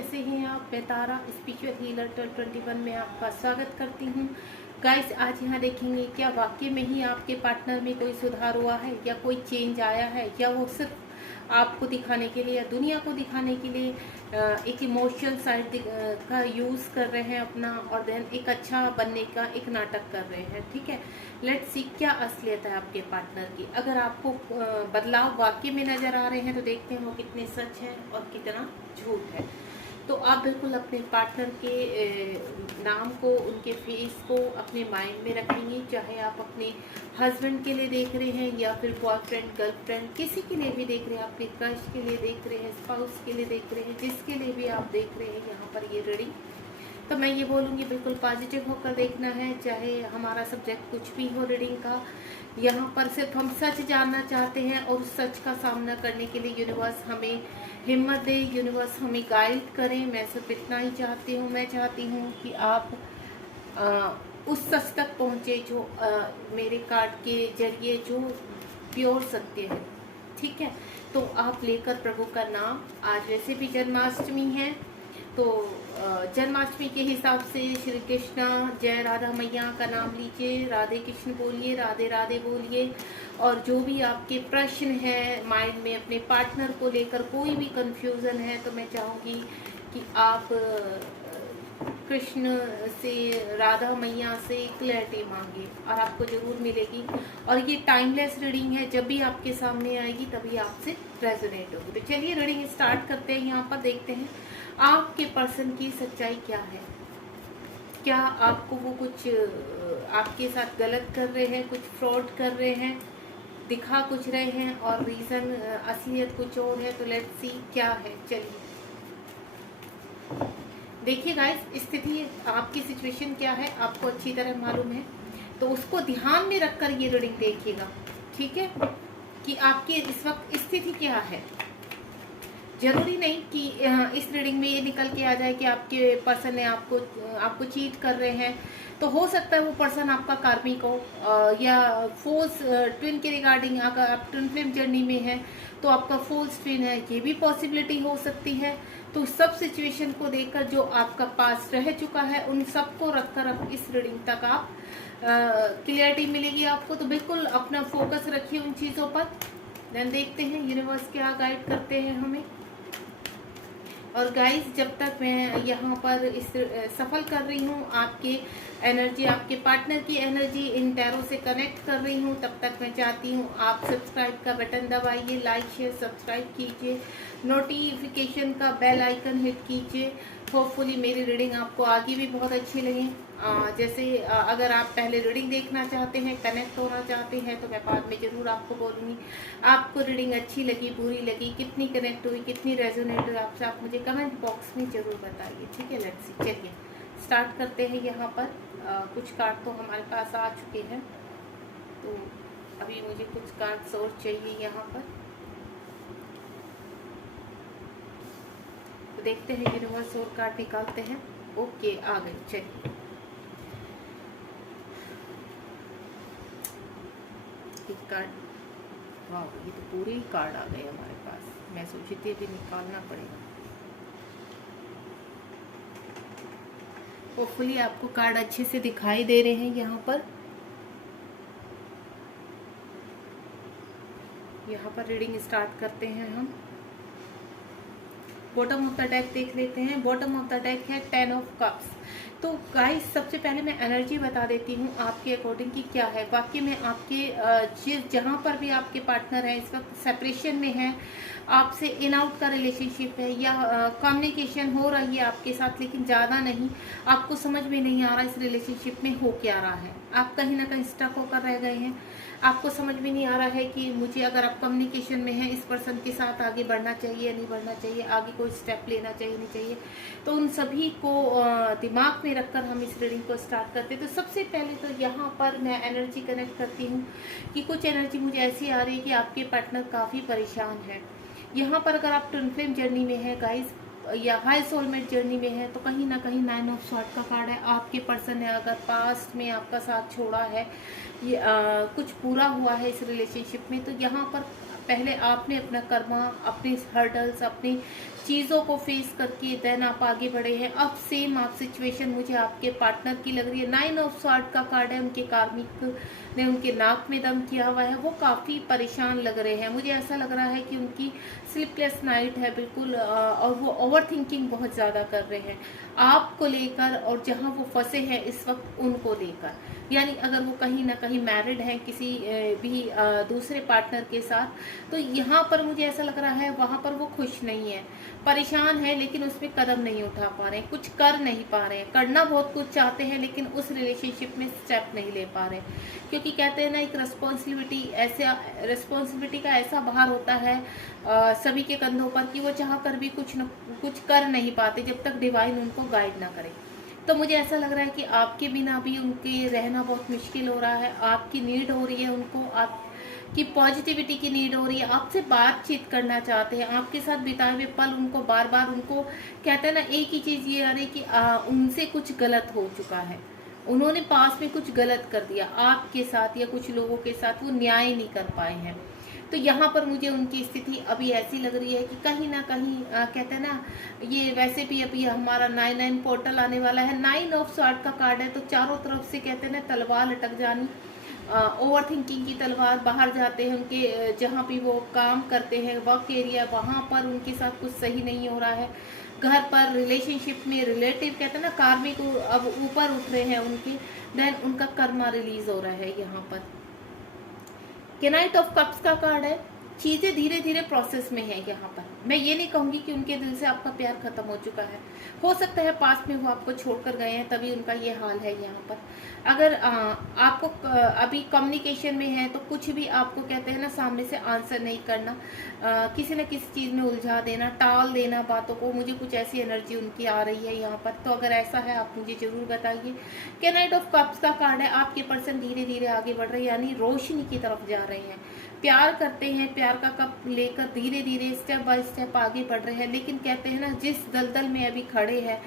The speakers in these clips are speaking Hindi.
कैसे हैं आप? मैं तारा स्पिरिचुअल हीलर 1221 में आपका स्वागत करती हूँ। गाइस, आज यहाँ देखेंगे क्या वाकई में ही आपके पार्टनर में कोई सुधार हुआ है या कोई चेंज आया है, या वो सिर्फ आपको दिखाने के लिए या दुनिया को दिखाने के लिए एक इमोशनल साइड का यूज़ कर रहे हैं अपना, और देन एक अच्छा बनने का एक नाटक कर रहे हैं। ठीक है, लेट्स सी क्या असलियत है आपके पार्टनर की। अगर आपको बदलाव वाकई में नज़र आ रहे हैं तो देखते हैं वो कितने सच है और कितना झूठ है। तो आप बिल्कुल अपने पार्टनर के नाम को, उनके फेस को अपने माइंड में रखेंगे, चाहे आप अपने हस्बैंड के लिए देख रहे हैं या फिर बॉयफ्रेंड गर्लफ्रेंड किसी के लिए भी देख रहे हैं, आपके क्रश के लिए देख रहे हैं, स्पाउस के लिए देख रहे हैं, जिसके लिए भी आप देख रहे हैं यहाँ पर ये रीडिंग, तो मैं ये बोलूँगी बिल्कुल पॉजिटिव होकर देखना है, चाहे हमारा सब्जेक्ट कुछ भी हो रीडिंग का। यहाँ पर सिर्फ हम सच जानना चाहते हैं और उस सच का सामना करने के लिए यूनिवर्स हमें हिम्मत दे, यूनिवर्स हमें गाइड करें। मैं सिर्फ इतना ही चाहती हूँ। मैं चाहती हूँ कि आप उस सच तक पहुँचे जो मेरे कार्ड के जरिए जो प्योर सत्य है। ठीक है, तो आप लेकर प्रभु का नाम, आज वैसे भी जन्माष्टमी है तो जन्माष्टमी के हिसाब से श्री कृष्णा जय राधा मैया का नाम लीजिए, राधे कृष्ण बोलिए, राधे राधे बोलिए। और जो भी आपके प्रश्न हैं माइंड में अपने पार्टनर को लेकर, कोई भी कंफ्यूजन है, तो मैं चाहूँगी कि आप कृष्ण से, राधा मैया से क्लैरिटी मांगे और आपको ज़रूर मिलेगी। और ये टाइमलेस रीडिंग है, जब भी आपके सामने आएगी तभी आपसे रेजोनेट होगी। तो चलिए रीडिंग स्टार्ट करते हैं। यहाँ पर देखते हैं आपके पर्सन की सच्चाई क्या है। क्या आपको वो कुछ आपके साथ गलत कर रहे हैं, कुछ फ्रॉड कर रहे हैं, दिखा कुछ रहे हैं और रीज़न असलियत कुछ और है। तो लेट्स सी क्या है। चलिए देखिए गाइस, स्थिति आपकी सिचुएशन क्या है आपको अच्छी तरह मालूम है, तो उसको ध्यान में रखकर ये रीडिंग देखिएगा। ठीक है, कि आपकी इस वक्त स्थिति क्या है। जरूरी नहीं कि इस रीडिंग में ये निकल के आ जाए कि आपके पर्सन ने आपको चीट कर रहे हैं। तो हो सकता है वो पर्सन आपका कार्मिक हो, या फोर्स ट्विन के रिगार्डिंग अगर आप ट्विन फ्लेम जर्नी में है तो आपका फोर्स ट्विन है, ये भी पॉसिबिलिटी हो सकती है। तो सब सिचुएशन को देखकर जो आपका पास रह चुका है उन सबको रखकर अब इस रीडिंग तक आप क्लियरिटी मिलेगी आपको। तो बिल्कुल अपना फोकस रखिए उन चीज़ों पर। देन देखते हैं यूनिवर्स क्या गाइड करते हैं हमें। और गाइस, जब तक मैं यहाँ पर इस सफल कर रही हूँ आपके एनर्जी, आपके पार्टनर की एनर्जी इन टैरो से कनेक्ट कर रही हूँ, तब तक मैं चाहती हूँ आप सब्सक्राइब का बटन दबाइए, लाइक शेयर सब्सक्राइब कीजिए, नोटिफिकेशन का बेल आइकन हिट कीजिए। होपफुली मेरी रीडिंग आपको आगे भी बहुत अच्छी लगे। जैसे अगर आप पहले रीडिंग देखना चाहते हैं, कनेक्ट होना चाहते हैं, तो मैं बाद में ज़रूर आपको बोलूँगी आपको रीडिंग अच्छी लगी, बुरी लगी, कितनी कनेक्ट हुई, कितनी रेजोनेट हुई आपसे, आप मुझे कमेंट बॉक्स में ज़रूर बताइए। ठीक है, लेट्स सी। चलिए स्टार्ट करते हैं। यहाँ पर कुछ कार्ड तो हमारे पास आ चुके हैं, तो अभी मुझे कुछ कार्ड्स और चाहिए यहाँ पर। तो देखते हैं यूनिवर्स और कार्ड निकालते हैं। ओके, आ गए। चलिए एक कार्ड, वाह, ये तो पूरे ही कार्ड आ गए हमारे पास। मैं सोची थी अभी निकालना पड़ेगा। होपफुली आपको कार्ड अच्छे से दिखाई दे रहे हैं। यहाँ पर रीडिंग स्टार्ट करते हैं हम। बॉटम ऑफ द डेक देख लेते हैं। बॉटम ऑफ द डेक है 10 ऑफ कप्स। तो गाइस, सबसे पहले मैं एनर्जी बता देती हूँ आपके अकॉर्डिंग की क्या है। वाकई में आपके जहाँ पर भी आपके पार्टनर है इस वक्त सेपरेशन में है, आपसे इन आउट का रिलेशनशिप है, या कम्युनिकेशन हो रही है आपके साथ लेकिन ज़्यादा नहीं, आपको समझ में नहीं आ रहा इस रिलेशनशिप में हो क्या रहा है। आप कहीं ना कहीं स्टक होकर रह गए हैं, आपको समझ में नहीं आ रहा है कि मुझे, अगर आप कम्युनिकेशन में हैं, इस पर्सन के साथ आगे बढ़ना चाहिए या नहीं बढ़ना चाहिए, आगे कोई स्टेप लेना चाहिए नहीं चाहिए। तो उन सभी को दिमाग में रखकर हम इस रीडिंग को स्टार्ट करते हैं। तो सबसे पहले तो यहाँ पर मैं एनर्जी कनेक्ट करती हूँ कि कुछ एनर्जी मुझे ऐसी आ रही है कि आपके पार्टनर काफ़ी परेशान है। यहाँ पर अगर आप ट्विन फ्लेम जर्नी में है गाइस, या हाई सोलमेट जर्नी में है, तो कहीं ना कहीं 9 ऑफ स्वॉर्ड का कार्ड है। आपके पर्सन ने अगर पास्ट में आपका साथ छोड़ा है, ये कुछ पूरा हुआ है इस रिलेशनशिप में, तो यहाँ पर पहले आपने अपना कर्मा, अपनी हर्डल्स, अपनी चीज़ों को फेस करके देन आप आगे बढ़े हैं। अब सेम आप सिचुएशन मुझे आपके पार्टनर की लग रही है। 9 ऑफ सॉर्ड का कार्ड है, उनके कार्मिक ने उनके नाक में दम किया हुआ है, वो काफ़ी परेशान लग रहे हैं। मुझे ऐसा लग रहा है कि उनकी स्लीपलेस नाइट है बिल्कुल, और वो ओवर थिंकिंग बहुत ज़्यादा कर रहे हैं आपको लेकर, और जहाँ वो फंसे हैं इस वक्त उनको लेकर। यानी अगर वो कहीं ना कहीं मैरिड हैं किसी भी दूसरे पार्टनर के साथ, तो यहाँ पर मुझे ऐसा लग रहा है वहाँ पर वो खुश नहीं है, परेशान है, लेकिन उसमें कदम नहीं उठा पा रहे हैं, कुछ कर नहीं पा रहे हैं। करना बहुत कुछ चाहते हैं लेकिन उस रिलेशनशिप में स्टेप नहीं ले पा रहे, क्योंकि कहते हैं ना एक रिस्पॉन्सिबिलिटी का ऐसा भार होता है सभी के कंधों पर कि वो चाह कर भी कुछ न कुछ कर नहीं पाते जब तक डिवाइन उनको गाइड ना करे। तो मुझे ऐसा लग रहा है कि आपके बिना भी उनके रहना बहुत मुश्किल हो रहा है। आपकी नीड हो रही है उनको, आपकी पॉजिटिविटी की नीड हो रही है, आपसे बातचीत करना चाहते हैं, आपके साथ बिताए हुए पल उनको बार बार, उनको कहते हैं ना एक ही चीज़ ये आ रही कि उनसे कुछ गलत हो चुका है, उन्होंने पास में कुछ गलत कर दिया आपके साथ या कुछ लोगों के साथ, वो न्याय नहीं कर पाए हैं। तो यहाँ पर मुझे उनकी स्थिति अभी ऐसी लग रही है कि कहीं ना कहीं कहते हैं ना, ये वैसे भी अभी हमारा 9 पोर्टल आने वाला है, 9 ऑफ सॉर्ड का कार्ड है, तो चारों तरफ से कहते हैं ना तलवार लटक जानी, ओवर थिंकिंग की तलवार। बाहर जाते हैं उनके जहाँ भी वो काम करते हैं, वर्क एरिया, वहाँ पर उनके साथ कुछ सही नहीं हो रहा है। घर पर, रिलेशनशिप में, रिलेटिव कहते हैं ना कार्मिक अब ऊपर उठ रहे हैं उनके, देन उनका कर्मा रिलीज हो रहा है यहाँ पर। नाइट ऑफ कप्स का कार्ड है, चीजें धीरे धीरे प्रोसेस में है यहाँ पर। मैं ये नहीं कहूंगी कि उनके दिल से आपका प्यार खत्म हो चुका है, हो सकता है पास्ट में वो आपको छोड़कर गए हैं तभी उनका ये हाल है यहाँ पर। अगर आपको अभी कम्युनिकेशन में है तो कुछ भी आपको कहते हैं ना सामने से आंसर नहीं करना, किसी न किसी चीज़ में उलझा देना, टाल देना बातों को। मुझे कुछ ऐसी एनर्जी उनकी आ रही है यहाँ पर, तो अगर ऐसा है आप मुझे जरूर बताइए। नाइट ऑफ कप्स का कार्ड है, आपके पर्सन धीरे धीरे आगे बढ़ रहे हैं, यानी रोशनी की तरफ जा रहे हैं, प्यार करते हैं, प्यार का कप लेकर धीरे धीरे स्टेप बाय स्टेप आगे बढ़ रहे हैं। लेकिन कहते हैं ना जिस दलदल में अभी खड़े हैं,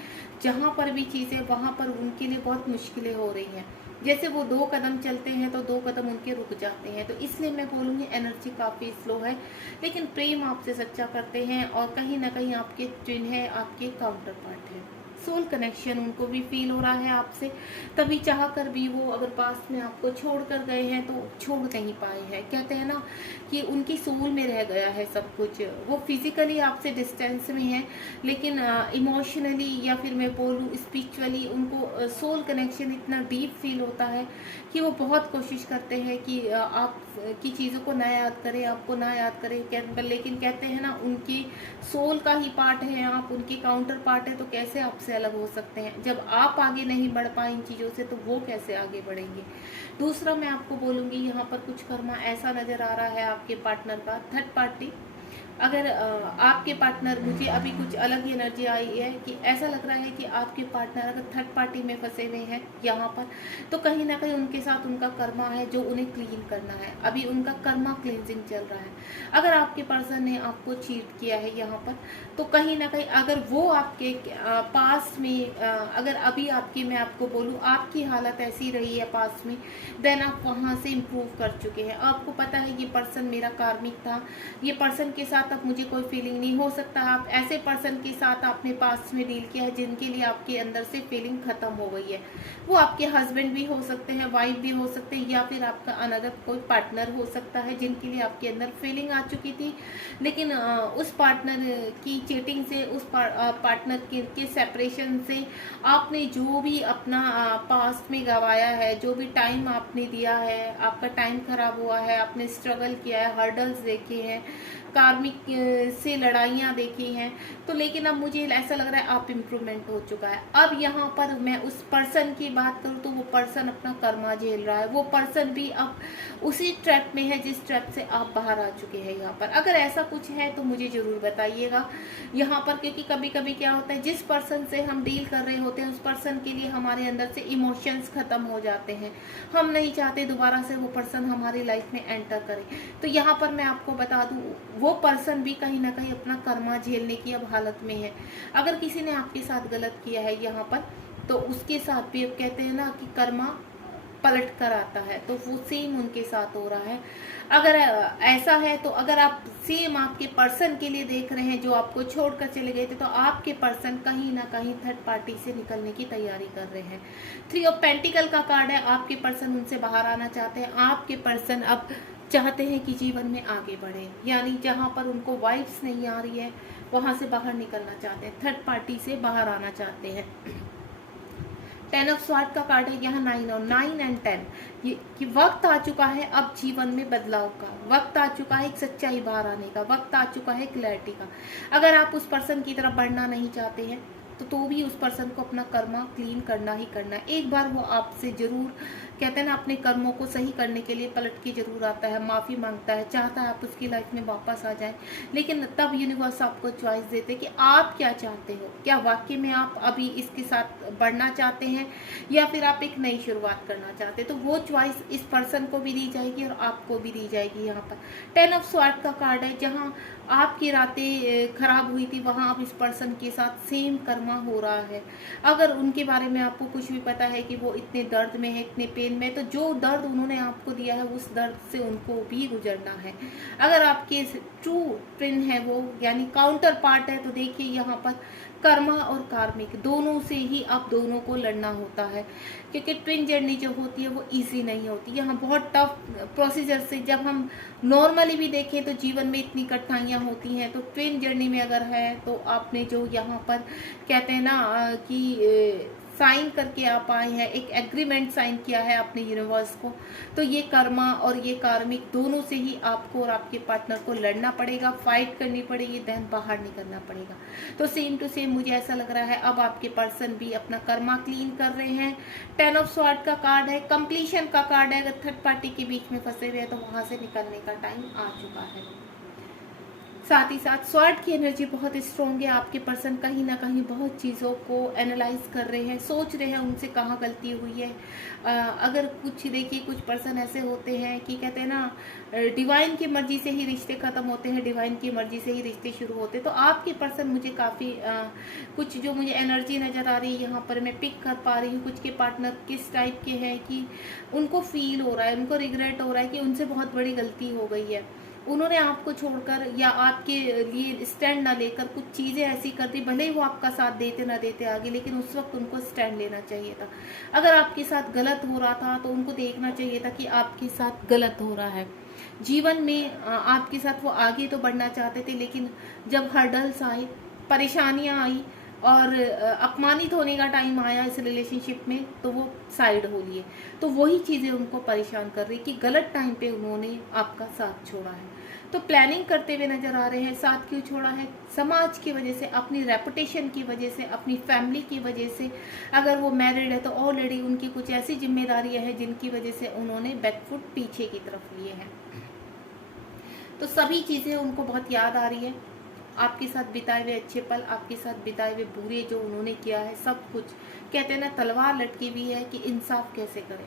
जहाँ पर भी चीज़ें, वहाँ पर उनके लिए बहुत मुश्किलें हो रही हैं। जैसे वो 2 कदम चलते हैं तो 2 कदम उनके रुक जाते हैं, तो इसलिए मैं बोलूँगी एनर्जी काफ़ी स्लो है, लेकिन प्रेम आपसे सच्चा करते हैं, और कहीं ना कहीं आपके ट्विन है, आपके काउंटर पार्ट है, सोल कनेक्शन उनको भी फील हो रहा है आपसे। तभी चाह कर भी वो अगर पास्ट में आपको छोड़ कर गए हैं तो छोड़ नहीं पाए हैं। कहते हैं ना कि उनकी सोल में रह गया है सब कुछ, वो फिजिकली आपसे डिस्टेंस में है, लेकिन इमोशनली या फिर मैं बोलूँ स्पिरिचुअली उनको सोल कनेक्शन इतना डीप फील होता है कि वो बहुत कोशिश करते हैं कि आप की चीज़ों को ना याद करें, आपको ना याद करें, लेकिन कहते हैं ना उनकी सोल का ही पार्ट है आप, उनके काउंटर पार्ट है, तो कैसे आपसे अलग हो सकते हैं। जब आप आगे नहीं बढ़ पाए इन चीज़ों से तो वो कैसे आगे बढ़ेंगे। दूसरा मैं आपको बोलूँगी यहाँ पर कुछ कर्मा ऐसा नज़र आ रहा है आपके पार्टनर का, थर्ड पार्टी। अगर आपके पार्टनर, मुझे अभी कुछ अलग ही एनर्जी आई है कि ऐसा लग रहा है कि आपके पार्टनर अगर थर्ड पार्टी में फंसे हुए हैं यहाँ पर, तो कहीं ना कहीं उनके साथ उनका कर्मा है जो उन्हें क्लीन करना है। अभी उनका कर्मा क्लींजिंग चल रहा है। अगर आपके पर्सन ने आपको चीट किया है यहाँ पर, तो कहीं ना कहीं अगर वो आपके पास में अगर अभी आपकी, मैं आपको बोलूँ आपकी हालत ऐसी रही है पास में, देन आप वहाँ से इम्प्रूव कर चुके हैं। आपको पता है ये पर्सन मेरा कार्मिक था, ये पर्सन के साथ अब मुझे कोई फीलिंग नहीं हो सकता। आप ऐसे पर्सन के साथ आपने पास्ट में डील किया है जिनके लिए आपके अंदर से फीलिंग खत्म हो गई है। वो आपके हस्बैंड भी हो सकते हैं, वाइफ भी हो सकते हैं, या फिर आपका अनदर कोई पार्टनर हो सकता है जिनके लिए आपके अंदर फीलिंग आ चुकी थी, लेकिन उस पार्टनर की चीटिंग से, उस पार्टनर के सेपरेशन से आपने जो भी अपना पास्ट में गवाया है, जो भी टाइम आपने दिया है, आपका टाइम खराब हुआ है, आपने स्ट्रगल किया है, हर्डल्स देखे हैं, कार्मिक से लड़ाइयाँ देखी हैं, तो लेकिन अब मुझे ऐसा लग रहा है आप इम्प्रूवमेंट हो चुका है। अब यहाँ पर मैं उस पर्सन की बात करूँ तो वो पर्सन अपना कर्मा झेल रहा है, वो पर्सन भी अब उसी ट्रैप में है जिस ट्रैप से आप बाहर आ चुके हैं यहाँ पर। अगर ऐसा कुछ है तो मुझे ज़रूर बताइएगा यहाँ पर, क्योंकि कभी कभी क्या होता है जिस पर्सन से हम डील कर रहे होते हैं उस पर्सन के लिए हमारे अंदर से इमोशंस खत्म हो जाते हैं, हम नहीं चाहते दोबारा से वो पर्सन हमारी लाइफ में एंटर करे। तो यहाँ पर मैं आपको बता दूँ वो पर्सन भी कहीं ना कहीं अपना कर्मा झेलने की अब हालत में है। अगर किसी ने आपके साथ गलत किया है यहाँ पर, तो उसके साथ भी अब कहते हैं ना कि कर्मा पलट कर आता है, तो वो सेम उनके साथ हो रहा है। अगर ऐसा है तो अगर आप सेम आपके पर्सन के लिए देख रहे हैं जो आपको छोड़कर चले गए थे, तो आपके पर्सन कहीं ना कहीं थर्ड पार्टी से निकलने की तैयारी कर रहे हैं। 3 ऑफ पेंटिकल का कार्ड है, आपके पर्सन उनसे बाहर आना चाहते हैं। आपके पर्सन अब चाहते हैं कि जीवन में आगे बढ़े, यानी जहां पर उनको वाइब्स नहीं आ रही है वहां से बाहर निकलना चाहते हैं, थर्ड पार्टी से बाहर आना चाहते हैं। 10 ऑफ स्वॉर्ड का कार्ड है, यहाँ 9 और 9 एंड 10 ये कि वक्त आ चुका है अब जीवन में बदलाव का, वक्त आ चुका है एक सच्चाई बाहर आने का, वक्त आ चुका है क्लैरिटी का। अगर आप उस पर्सन की तरफ बढ़ना नहीं चाहते हैं तो भी उस पर्सन को अपना कर्मा क्लीन करना ही करना है। एक बार वो आपसे जरूर कहते हैं ना, अपने कर्मों को सही करने के लिए पलट के जरूर आता है, माफ़ी मांगता है, चाहता है आप उसकी लाइफ में वापस आ जाए। लेकिन तब यूनिवर्स आपको चॉइस देते कि आप क्या चाहते हो, क्या वाकई में आप अभी इसके साथ बढ़ना चाहते हैं या फिर आप एक नई शुरुआत करना चाहते हैं। तो वो चॉइस इस पर्सन को भी दी जाएगी और आपको भी दी जाएगी। यहाँ पर 10 ऑफ स्वॉर्ड का कार्ड है, जहाँ आपकी रातें खराब हुई थी वहाँ अब इस पर्सन के साथ सेम कर्मा हो रहा है। अगर उनके बारे में आपको कुछ भी पता है कि वो इतने दर्द में है, इतने पेन में, तो जो दर्द उन्होंने आपको दिया है उस दर्द से उनको भी गुजरना है। अगर आपके ट्रू ट्विन है वो, यानी काउंटर पार्ट है, तो देखिए यहाँ पर कर्मा और कार्मिक दोनों से ही आप दोनों को लड़ना होता है, क्योंकि ट्विन जर्नी जो होती है वो इजी नहीं होती। यहाँ बहुत टफ प्रोसीजर से जब हम नॉर्मली भी देखें तो जीवन में इतनी कठिनाइयाँ होती हैं, तो ट्विन जर्नी में अगर है तो आपने जो यहाँ पर कहते हैं ना कि साइन करके आप आए हैं, एक एग्रीमेंट साइन किया है अपने यूनिवर्स को, तो ये कर्मा और ये कार्मिक दोनों से ही आपको और आपके पार्टनर को लड़ना पड़ेगा, फाइट करनी पड़ेगी, देन बाहर निकलना पड़ेगा। तो सेम टू सेम मुझे ऐसा लग रहा है अब आपके पर्सन भी अपना कर्मा क्लीन कर रहे हैं। 10 ऑफ स्वॉर्ड का कार्ड है, कंप्लीशन का कार्ड है। अगर थर्ड पार्टी के बीच में फंसे हुए हैं तो वहां से निकलने का टाइम आ चुका है। साथ ही साथ स्वॉर्ड की एनर्जी बहुत स्ट्रॉन्ग है, आपके पर्सन कहीं ना कहीं बहुत चीज़ों को एनालाइज कर रहे हैं, सोच रहे हैं उनसे कहाँ गलती हुई है। अगर कुछ देखिए, कुछ पर्सन ऐसे होते हैं कि कहते हैं ना डिवाइन की मर्जी से ही रिश्ते ख़त्म होते हैं, डिवाइन की मर्जी से ही रिश्ते शुरू होते हैं। तो आपके पर्सन मुझे काफ़ी कुछ जो मुझे एनर्जी नज़र आ रही है यहाँ पर मैं पिक कर पा रही हूँ। कुछ के पार्टनर किस टाइप के हैं कि उनको फील हो रहा है, उनको रिग्रेट हो रहा है कि उनसे बहुत बड़ी गलती हो गई है, उन्होंने आपको छोड़कर या आपके लिए स्टैंड ना लेकर कुछ चीज़ें ऐसी कर दी, भले ही वो आपका साथ देते ना देते आगे, लेकिन उस वक्त उनको स्टैंड लेना चाहिए था। अगर आपके साथ गलत हो रहा था तो उनको देखना चाहिए था कि आपके साथ गलत हो रहा है। जीवन में आपके साथ वो आगे तो बढ़ना चाहते थे, लेकिन जब हर्डल्स आए, परेशानियां आई और अपमानित होने का टाइम आया इस रिलेशनशिप में, तो वो साइड हो लिए। तो वही चीज़ें उनको परेशान कर रही कि गलत टाइम पे उन्होंने आपका साथ छोड़ा है। तो प्लानिंग करते हुए नजर आ रहे हैं। साथ क्यों छोड़ा है? समाज की वजह से, अपनी रेपुटेशन की वजह से, अपनी फैमिली की वजह से। अगर वो मैरिड है तो ऑलरेडी उनकी कुछ ऐसी जिम्मेदारियां हैं जिनकी वजह से उन्होंने बैकफुट पीछे की तरफ लिए हैं। तो सभी चीज़ें उनको बहुत याद आ रही है, आपके साथ बिताए हुए अच्छे पल, आपके साथ बिताए हुए बुरे जो उन्होंने किया है, सब कुछ। कहते हैं ना तलवार लटकी हुई है कि इंसाफ कैसे करें।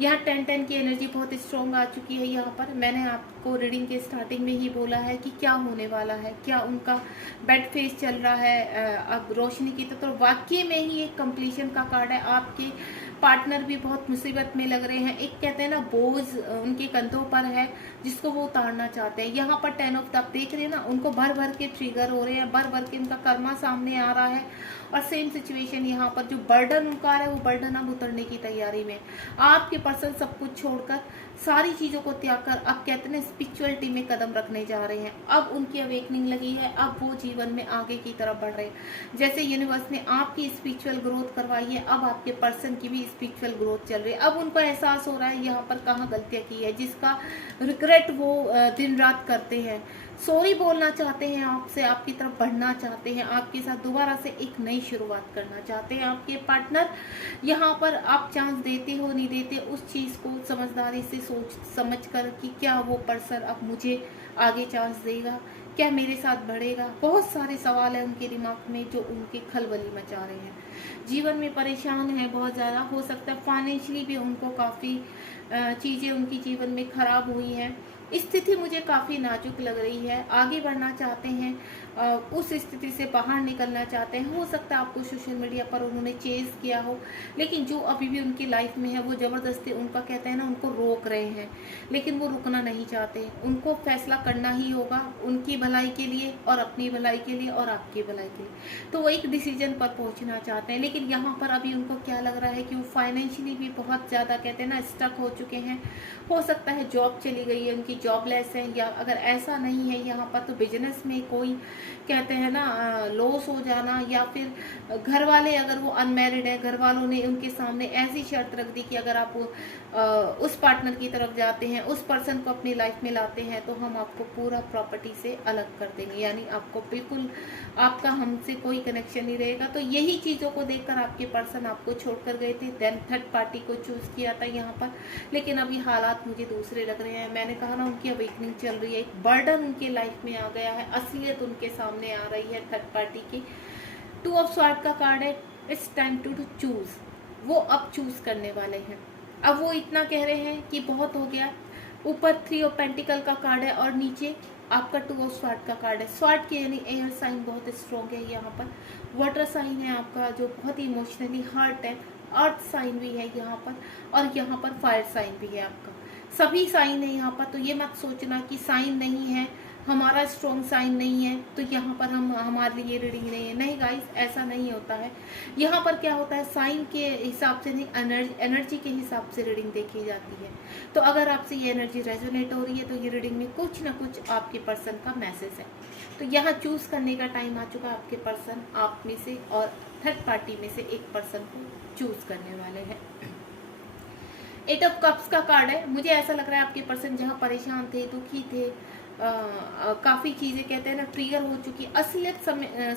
यहाँ 10-10 की एनर्जी बहुत स्ट्रॉन्ग आ चुकी है। यहाँ पर मैंने आपको रीडिंग के स्टार्टिंग में ही बोला है कि क्या होने वाला है, क्या उनका बेड फेस चल रहा है अब रोशनी की। तो वाकई में ही एक कंप्लीशन का कार्ड है। आपके पार्टनर भी बहुत मुसीबत में लग रहे हैं, एक कहते हैं ना बोझ उनके कंधों पर है जिसको वो उतारना चाहते हैं। यहाँ पर 10 ऑफ आप देख रहे हैं ना, उनको भर भर के ट्रिगर हो रहे हैं, भर भर के उनका कर्मा सामने आ रहा है। और सेम सिचुएशन यहाँ पर जो बर्डन उनका है वो बर्डन अब उतरने की तैयारी में। आपके पर्सन सब कुछ छोड़कर, सारी चीज़ों को त्याग कर अब कहते हैं स्पिरिचुअलिटी में कदम रखने जा रहे हैं। अब उनकी अवेकनिंग लगी है, अब वो जीवन में आगे की तरफ बढ़ रहे हैं। जैसे यूनिवर्स ने आपकी स्पिरिचुअल ग्रोथ करवाई है, अब आपके पर्सन की भी स्पिरिचुअल ग्रोथ चल रही है। अब उनको एहसास हो रहा है यहाँ पर कहाँ गलतियाँ की है, जिसका रिग्रेट वो दिन रात करते हैं। सॉरी बोलना चाहते हैं आपसे, आपकी तरफ बढ़ना चाहते हैं, आपके साथ दोबारा से एक नई शुरुआत करना चाहते हैं। आपके पार्टनर यहाँ पर आप चांस देते हो नहीं देते, उस चीज़ को समझदारी से सोच समझ कर कि क्या वो पर्सन अब मुझे आगे चांस देगा, क्या मेरे साथ बढ़ेगा। बहुत सारे सवाल हैं उनके दिमाग में जो उनके खलबली मचा रहे हैं। जीवन में परेशान है बहुत ज़्यादा, हो सकता है फाइनेंशियली भी उनको काफ़ी चीज़ें उनकी जीवन में खराब हुई हैं। स्थिति मुझे काफ़ी नाजुक लग रही है, आगे बढ़ना चाहते हैं, उस स्थिति से बाहर निकलना चाहते हैं। हो सकता है आपको सोशल मीडिया पर उन्होंने चेज़ किया हो, लेकिन जो अभी भी उनकी लाइफ में है वो ज़बरदस्ती, उनका कहते हैं ना, उनको रोक रहे हैं, लेकिन वो रुकना नहीं चाहते। उनको फैसला करना ही होगा, उनकी भलाई के लिए और अपनी भलाई के लिए और आपकी भलाई के लिए। तो वो एक डिसीजन पर पहुंचना चाहते हैं, लेकिन यहाँ पर अभी उनको क्या लग रहा है कि वो फाइनेंशियली भी बहुत ज़्यादा कहते हैं ना स्टक हो चुके हैं। हो सकता है जॉब चली गई है, उनकी जॉबलेस है, या अगर ऐसा नहीं है यहाँ पर तो बिजनेस में कोई कहते हैं ना लॉस हो जाना, या फिर घर वाले अगर वो अनमैरिड है, घर वालों ने उनके सामने ऐसी शर्त रख दी कि अगर आप उस पार्टनर की तरफ जाते हैं, उस पर्सन को अपनी लाइफ में लाते हैं, तो हम आपको पूरा प्रॉपर्टी से अलग कर देंगे, यानी आपको बिल्कुल आपका हमसे कोई कनेक्शन नहीं रहेगा। तो यही चीज़ों को देखकर आपके पर्सन आपको छोड़कर गए थे, देन थर्ड पार्टी को चूज किया था यहाँ पर, लेकिन अभी हालात मुझे दूसरे लग रहे हैं। मैंने कहा ना, उनकी अवेकनिंग चल रही है, एक बर्डन उनके लाइफ में आ गया है, असलियत उनके सामने आ रही है थर्ड पार्टी की। 2 ऑफ स्वॉर्ड का कार्ड है, इट्स टाइम टू चूज। वो अब चूज करने वाले हैं। अब वो इतना कह रहे हैं कि बहुत हो गया। ऊपर 3 ऑफ पेंटिकल का कार्ड है और नीचे आपका 2 ऑफ स्वॉर्ड का कार्ड है। स्वॉर्ड के यानी एयर साइन बहुत स्ट्रॉन्ग है यहाँ पर। वाटर साइन है आपका जो बहुत ही इमोशनली हर्ट है। अर्थ साइन भी है यहाँ पर, और यहाँ पर फायर साइन भी है आपका। सभी साइन है यहाँ पर, तो ये मत सोचना कि साइन नहीं है, हमारा स्ट्रॉन्ग साइन नहीं है तो यहाँ पर हम हमारे लिए रीडिंग नहीं है। नहीं गाइस, ऐसा नहीं होता है। यहाँ पर क्या होता है, साइन के हिसाब से नहीं, एनर्जी के हिसाब से रीडिंग देखी जाती है। तो अगर आपसे ये एनर्जी रेजोनेट हो रही है तो ये रीडिंग में कुछ ना कुछ आपके पर्सन का मैसेज है। तो यहाँ चूज करने का टाइम आ चुका है। आपके पर्सन आप में से और थर्ड पार्टी में से एक पर्सन को चूज करने वाले हैं। 8 ऑफ कप्स का कार्ड है। मुझे ऐसा लग रहा है आपके पर्सन जहाँ परेशान थे, दुखी थे, काफ़ी चीज़ें कहते हैं ना ट्रिगर हो चुकी, असलियत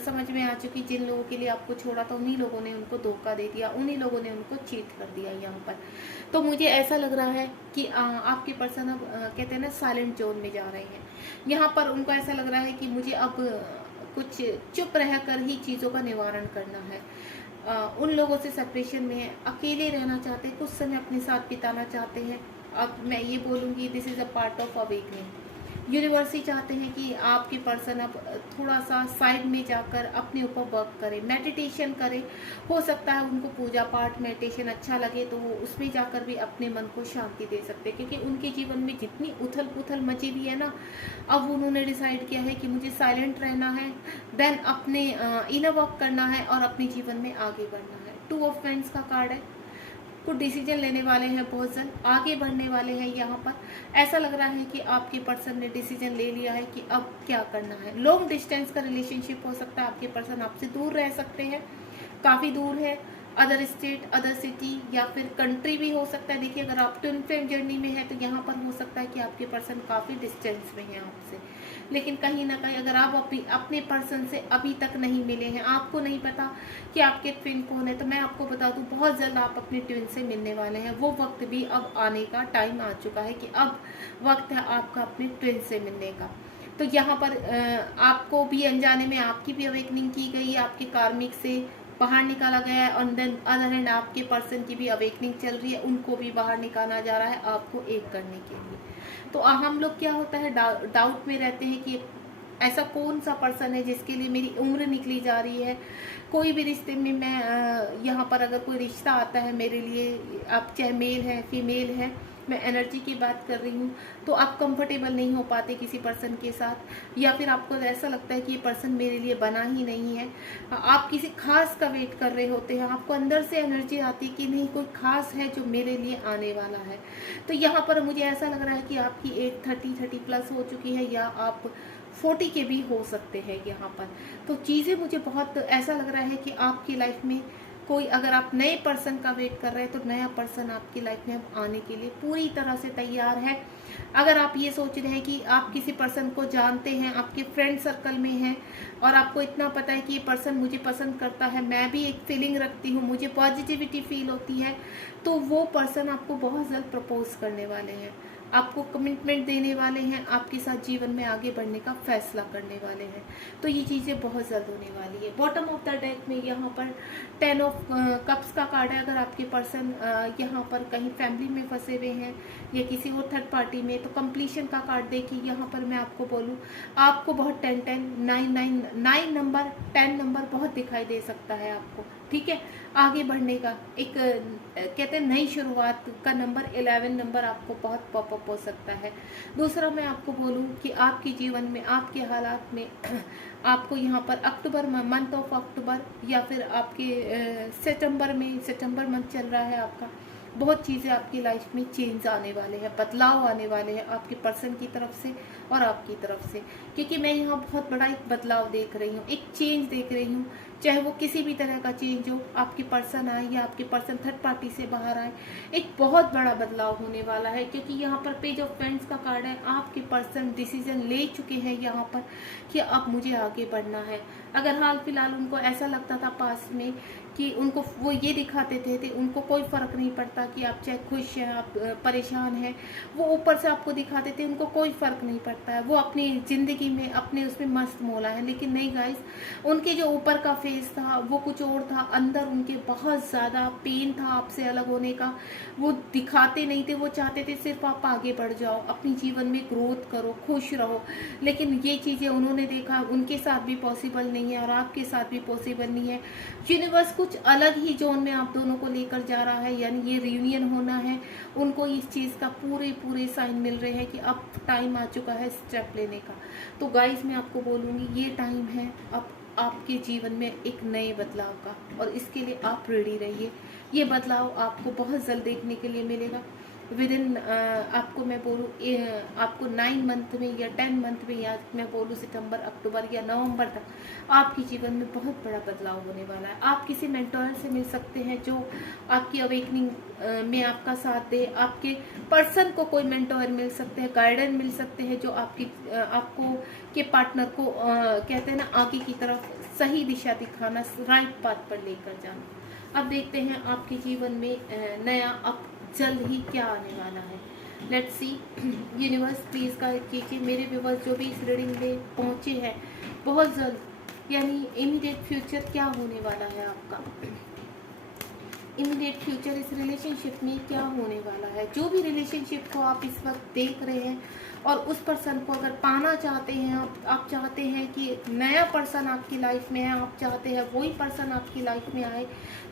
समझ में आ चुकी। जिन लोगों के लिए आपको छोड़ा था उन्हीं लोगों ने उनको धोखा दे दिया, उन्हीं लोगों ने उनको चीट कर दिया यहाँ पर। तो मुझे ऐसा लग रहा है कि आपके पर्सन अब कहते हैं ना साइलेंट जोन में जा रहे हैं। यहाँ पर उनको ऐसा लग रहा है कि मुझे अब कुछ चुप रह कर ही चीज़ों का निवारण करना है। उन लोगों से सेपरेशन में है, अकेले रहना चाहते हैं, कुछ समय अपने साथ बिताना चाहते हैं। अब मैं ये बोलूँगी this is a part of awakening. Universe ही चाहते हैं कि आपके पर्सन अब थोड़ा सा साइड में जाकर अपने ऊपर वर्क करें, मेडिटेशन करें। हो सकता है उनको पूजा पाठ मेडिटेशन अच्छा लगे तो वो उसमें जाकर भी अपने मन को शांति दे सकते हैं, क्योंकि उनके जीवन में जितनी उथल पुथल मची हुई है ना, अब उन्होंने डिसाइड किया है कि मुझे साइलेंट रहना है, देन अपने इनर वर्क करना है और अपने जीवन में आगे बढ़ना है। 2 ऑफ पेंट्स का कार्ड है। कुछ डिसीजन लेने वाले हैं, बहुत जल्द आगे बढ़ने वाले हैं। यहाँ पर ऐसा लग रहा है कि आपके पर्सन ने डिसीजन ले लिया है कि अब क्या करना है। लॉन्ग डिस्टेंस का रिलेशनशिप हो सकता है, आपके पर्सन आपसे दूर रह सकते हैं, काफ़ी दूर है, अदर स्टेट, अदर सिटी या फिर कंट्री भी हो सकता है। देखिए, अगर आप ट्विन फ्लेम जर्नी में है तो यहाँ पर हो सकता है कि आपके पर्सन काफ़ी डिस्टेंस में है आपसे, लेकिन कहीं ना कहीं अगर आप अपने पर्सन से अभी तक नहीं मिले हैं, आपको नहीं पता कि आपके ट्विन कौन है, तो मैं आपको बता दूं बहुत जल्द आप अपने ट्विन से मिलने वाले हैं। वो वक्त भी अब आने का टाइम आ चुका है कि अब वक्त है आपका अपने ट्विन से मिलने का। तो यहाँ पर आपको भी अनजाने में आपकी भी अवेकनिंग की गई है, आपके कार्मिक से बाहर निकाला गया है, और देन अदर हैंड आपके पर्सन की भी अवेकनिंग चल रही है, उनको भी बाहर निकाला जा रहा है आपको एक करने के लिए। तो हम लोग क्या होता है डाउट में रहते हैं कि ऐसा कौन सा पर्सन है जिसके लिए मेरी उम्र निकली जा रही है। कोई भी रिश्ते में मैं यहाँ पर अगर कोई रिश्ता आता है मेरे लिए, आप चाहे मेल है फीमेल है, मैं एनर्जी की बात कर रही हूँ, तो आप कंफर्टेबल नहीं हो पाते किसी पर्सन के साथ, या फिर आपको ऐसा लगता है कि ये पर्सन मेरे लिए बना ही नहीं है। आप किसी खास का वेट कर रहे होते हैं, आपको अंदर से एनर्जी आती है कि नहीं, कोई खास है जो मेरे लिए आने वाला है। तो यहाँ पर मुझे ऐसा लग रहा है कि आपकी एज 30 प्लस हो चुकी है, या आप 40 के भी हो सकते हैं यहाँ पर। तो चीज़ें मुझे बहुत ऐसा लग रहा है कि आपकी लाइफ में कोई, अगर आप नए पर्सन का वेट कर रहे हैं तो नया पर्सन आपकी लाइफ में अब आने के लिए पूरी तरह से तैयार है। अगर आप ये सोच रहे हैं कि आप किसी पर्सन को जानते हैं, आपके फ्रेंड सर्कल में हैं, और आपको इतना पता है कि ये पर्सन मुझे पसंद करता है, मैं भी एक फीलिंग रखती हूँ, मुझे पॉजिटिविटी फील होती है, तो वो पर्सन आपको बहुत जल्द प्रपोज करने वाले हैं, आपको कमिटमेंट देने वाले हैं, आपके साथ जीवन में आगे बढ़ने का फैसला करने वाले हैं। तो ये चीज़ें बहुत जल्द होने वाली है। बॉटम ऑफ द डेक में यहाँ पर 10 ऑफ ऑफ कप्स का कार्ड है। अगर आपके पर्सन यहाँ पर कहीं फैमिली में फंसे हुए हैं या किसी और थर्ड पार्टी में, तो कंप्लीशन का कार्ड देखिए। यहाँ पर मैं आपको बोलूँ, आपको बहुत 9 नंबर 10 नंबर बहुत दिखाई दे सकता है आपको, ठीक है। आगे बढ़ने का एक कहते हैं नई शुरुआत का नंबर 11 नंबर आपको बहुत पॉपअप हो सकता है। दूसरा मैं आपको बोलूँ कि आपके जीवन में, आपके हालात में आपको यहाँ पर अक्टूबर, मंथ ऑफ अक्टूबर या फिर आपके सितंबर मंथ चल रहा है आपका, बहुत चीज़ें आपकी लाइफ में चेंज आने वाले हैं, बदलाव आने वाले हैं आपके पर्सन की तरफ से और आपकी तरफ से। क्योंकि मैं यहाँ बहुत बड़ा एक बदलाव देख रही हूँ, एक चेंज देख रही हूँ। चाहे वो किसी भी तरह का चेंज हो, आपके पर्सन आए या आपके पर्सन थर्ड पार्टी से बाहर आए, एक बहुत बड़ा बदलाव होने वाला है। क्योंकि यहाँ पर पेज ऑफ फ्रेंड्स का कार्ड है। आपके पर्सन डिसीजन ले चुके हैं यहाँ पर कि अब मुझे आगे बढ़ना है। अगर हाल फिलहाल उनको ऐसा लगता था पास में कि उनको वो ये दिखाते थे उनको कोई फ़र्क नहीं पड़ता कि आप चाहे खुश हैं, आप परेशान हैं, वो ऊपर से आपको दिखाते थे, उनको कोई फ़र्क नहीं पड़ता है, वो अपनी ज़िंदगी में अपने उसमें मस्त मौला है। लेकिन नहीं गाइस, उनके जो ऊपर का फेस था वो कुछ और था, अंदर उनके बहुत ज़्यादा पेन था आपसे अलग होने का। वो दिखाते नहीं थे, वो चाहते थे सिर्फ आप आगे बढ़ जाओ, अपनी जीवन में ग्रोथ करो, खुश रहो। लेकिन ये चीज़ें उन्होंने देखा उनके साथ भी पॉसिबल नहीं है और आपके साथ भी पॉसिबल नहीं है। यूनिवर्स कुछ अलग ही जोन में आप दोनों को लेकर जा रहा है, यानी ये रियूनियन होना है। उनको इस चीज़ का पूरे साइन मिल रहे हैं कि अब टाइम आ चुका है स्टेप लेने का। तो गाइस मैं आपको बोलूँगी, ये टाइम है अब आपके जीवन में एक नए बदलाव का, और इसके लिए आप रेडी रहिए। ये बदलाव आपको बहुत जल्द देखने के लिए मिलेगा। विद इन आपको मैं बोलूँ आपको 9 मंथ में या 10 मंथ में, या मैं बोलूँ सितंबर, अक्टूबर या नवंबर तक आपके जीवन में बहुत बड़ा बदलाव होने वाला है। आप किसी मेंटर से मिल सकते हैं जो आपकी अवेकनिंग में आपका साथ दे। आपके पर्सन को कोई मेंटर मिल सकते हैं, गाइडेंस मिल सकते हैं जो आपको के पार्टनर को कहते हैं ना, आगे की तरफ सही दिशा दिखाना, राइट पाथ पर लेकर जाना। अब देखते हैं आपके जीवन में नया अब जल्द ही क्या आने वाला है। Let's see. Universe please guide कीजिए मेरे व्यूअर्स जो भी इस रीडिंग में पहुंचे हैं, बहुत जल्द, यानी इमीडिएट फ्यूचर क्या होने वाला है आपका। इमीडिएट फ्यूचर इस रिलेशनशिप में क्या होने वाला है। जो भी रिलेशनशिप को आप इस वक्त देख रहे हैं और उस पर्सन को अगर पाना चाहते हैं, आप चाहते हैं कि एक नया पर्सन आपकी लाइफ में है, आप चाहते हैं वही पर्सन आपकी लाइफ में आए,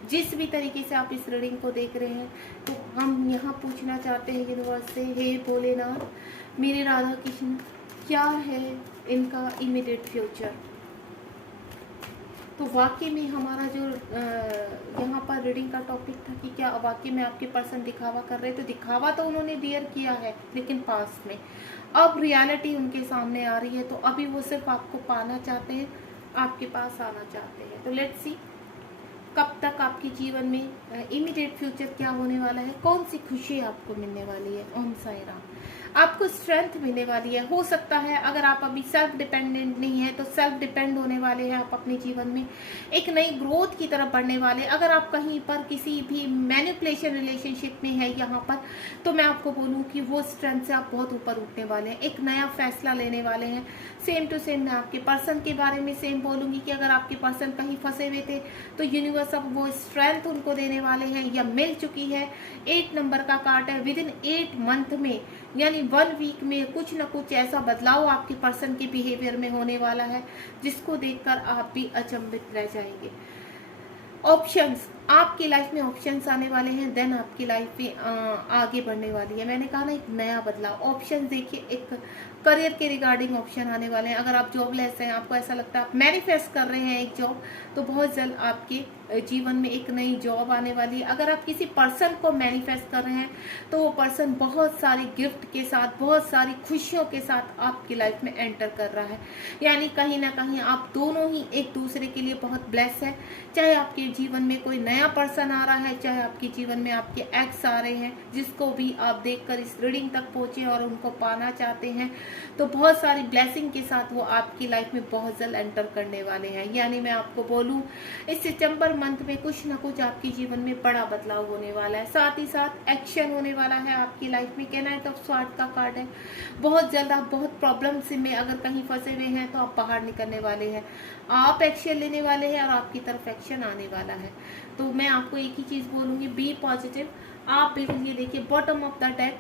जिस भी तरीके से आप इस रीडिंग को देख रहे हैं, तो हम यहाँ पूछना चाहते हैं यूनिवर्स से, हे भोलेनाथ, मेरे राधा कृष्ण, क्या है इनका इमीडिएट फ्यूचर। तो वाकई में हमारा जो यहाँ पर रीडिंग का टॉपिक था कि क्या वाकई में आपके पर्सन दिखावा कर रहे, तो दिखावा तो उन्होंने डियर किया है, लेकिन पास्ट में अब रियलिटी उनके सामने आ रही है। तो अभी वो सिर्फ आपको पाना चाहते हैं, आपके पास आना चाहते हैं। तो लेट्स सी कब तक आपके जीवन में इमीडिएट फ्यूचर क्या होने वाला है, कौन सी खुशी आपको मिलने वाली है। ओम साई राम। आपको स्ट्रेंथ मिलने वाली है। हो सकता है अगर आप अभी सेल्फ डिपेंडेंट नहीं है तो सेल्फ डिपेंड होने वाले हैं आप अपने जीवन में, एक नई ग्रोथ की तरफ बढ़ने वाले। अगर आप कहीं पर किसी भी मैनिपुलेशन रिलेशनशिप में है यहाँ पर, तो मैं आपको बोलूँ कि वो स्ट्रेंथ से आप बहुत ऊपर उठने वाले हैं, एक नया फैसला लेने वाले हैं। सेम टू सेम मैं आपके पर्सन के बारे में सेम बोलूँगी कि अगर आपके पर्सन कहीं फंसे हुए थे तो यूनिवर्स अब वो स्ट्रेंथ उनको देने वाले हैं या मिल चुकी है। 8 नंबर का कार्ड है। विद इन 8 मंथ में, यानी 1 वीक में कुछ न कुछ ऐसा बदलाव आपके पर्सन के बिहेवियर में होने वाला है जिसको देखकर आप भी अचंभित रह जाएंगे। ऑप्शंस, आपकी लाइफ में ऑप्शंस आने वाले हैं, देन आपकी लाइफ में आगे बढ़ने वाली है। मैंने कहा ना, एक नया बदलाव। ऑप्शंस देखिए, एक करियर के रिगार्डिंग ऑप्शन आने वाले हैं। अगर आप जॉबलेस हैं, आपको ऐसा लगता है आप मैनिफेस्ट कर रहे हैं एक जॉब, तो बहुत जल्द आपके जीवन में एक नई जॉब आने वाली है। अगर आप किसी पर्सन को मैनिफेस्ट कर रहे हैं तो वो पर्सन बहुत सारी गिफ्ट के साथ, बहुत सारी खुशियों के साथ आपकी लाइफ में एंटर कर रहा है। यानी कहीं ना कहीं आप दोनों ही एक दूसरे के लिए बहुत ब्लेस है। चाहे आपके जीवन में कोई नया पर्सन आ रहा है, चाहे आपके जीवन में आपके एक्स आ रहे हैं, जिसको भी आप देखकर इस रीडिंग तक पहुंचे और उनको पाना चाहते हैं, तो बहुत सारी ब्लेसिंग के साथ वो आपकी लाइफ में बहुत जल्द एंटर करने वाले हैं। यानी मैं आपको बोलूं, इस सितंबर मंथ में कुछ ना कुछ आपके जीवन में बड़ा बदलाव होने वाला है। साथ ही साथ एक्शन होने वाला है आपकी लाइफ में। कहना है तो स्वार्थ का कार्ड है। बहुत जल्द आप बहुत प्रॉब्लम्स में अगर कहीं फंसे हुए हैं तो आप बाहर निकलने वाले हैं, आप एक्शन लेने वाले हैं और आपकी तरफ एक्शन आने वाला है। तो मैं आपको एक ही चीज़ बोलूँगी, बी पॉजिटिव। आप बिल्कुल ये देखिए bottom of the deck,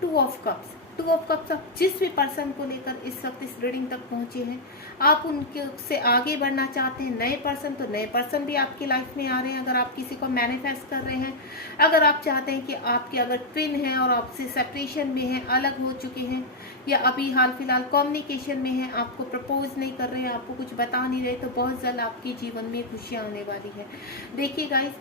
2 of cups. 2 of cups आप जिस भी पर्सन को लेकर इस वक्त इस रीडिंग तक पहुंचे हैं, आप उनके से आगे बढ़ना चाहते हैं। नए पर्सन, तो नए पर्सन भी आपकी लाइफ में आ रहे हैं अगर आप किसी को मैनिफेस्ट कर रहे हैं। अगर आप चाहते हैं कि आपके अगर ट्विन हैं और आपसे सेपरेशन में हैं, अलग हो चुके हैं, या अभी हाल फिलहाल कम्युनिकेशन में हैं, आपको प्रपोज नहीं कर रहे हैं, आपको कुछ बता नहीं रहे, तो बहुत जल्द आपके जीवन में खुशियाँ आने वाली है। देखिए गाइस,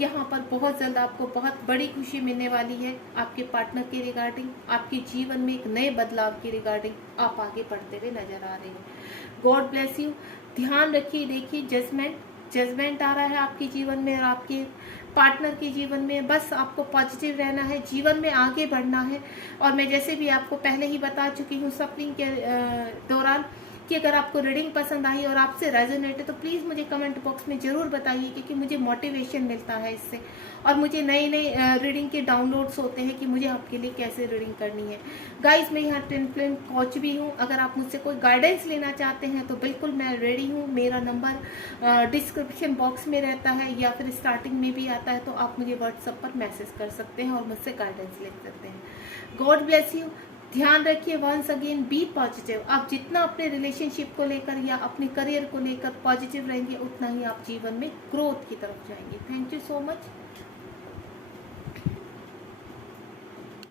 यहाँ पर बहुत जल्द आपको बहुत बड़ी खुशी मिलने वाली है आपके पार्टनर के रिगार्डिंग। आपके जीवन में एक नए बदलाव के रिगार्डिंग आप आगे बढ़ते हुए नजर आ रहे हैं। God bless you. ध्यान रखिए, देखिए जजमेंट आ रहा है आपके जीवन में और आपके पार्टनर के जीवन में। बस आपको पॉजिटिव रहना है, जीवन में आगे बढ़ना है। और मैं जैसे भी आपको पहले ही बता चुकी हूँ सफरिंग के दौरान कि अगर आपको रीडिंग पसंद आई और आपसे रेजोनेट है तो प्लीज़ मुझे कमेंट बॉक्स में ज़रूर बताइए, क्योंकि मुझे मोटिवेशन मिलता है इससे, और मुझे नई रीडिंग के डाउनलोड्स होते हैं कि मुझे आपके लिए कैसे रीडिंग करनी है। गाइस, मैं यहाँ ट्विन फ्लेम कोच भी हूँ। अगर आप मुझसे कोई गाइडेंस लेना चाहते हैं तो बिल्कुल मैं रेडी हूँ। मेरा नंबर डिस्क्रिप्शन बॉक्स में रहता है या फिर स्टार्टिंग में भी आता है, तो आप मुझे व्हाट्सएप पर मैसेज कर सकते हैं और मुझसे गाइडेंस ले सकते हैं। God bless you. ध्यान रखिए, वंस अगेन बी पॉजिटिव। आप जितना अपने रिलेशनशिप को लेकर या अपने करियर को लेकर पॉजिटिव रहेंगे, उतना ही आप जीवन में ग्रोथ की तरफ जाएंगे। Thank you so much.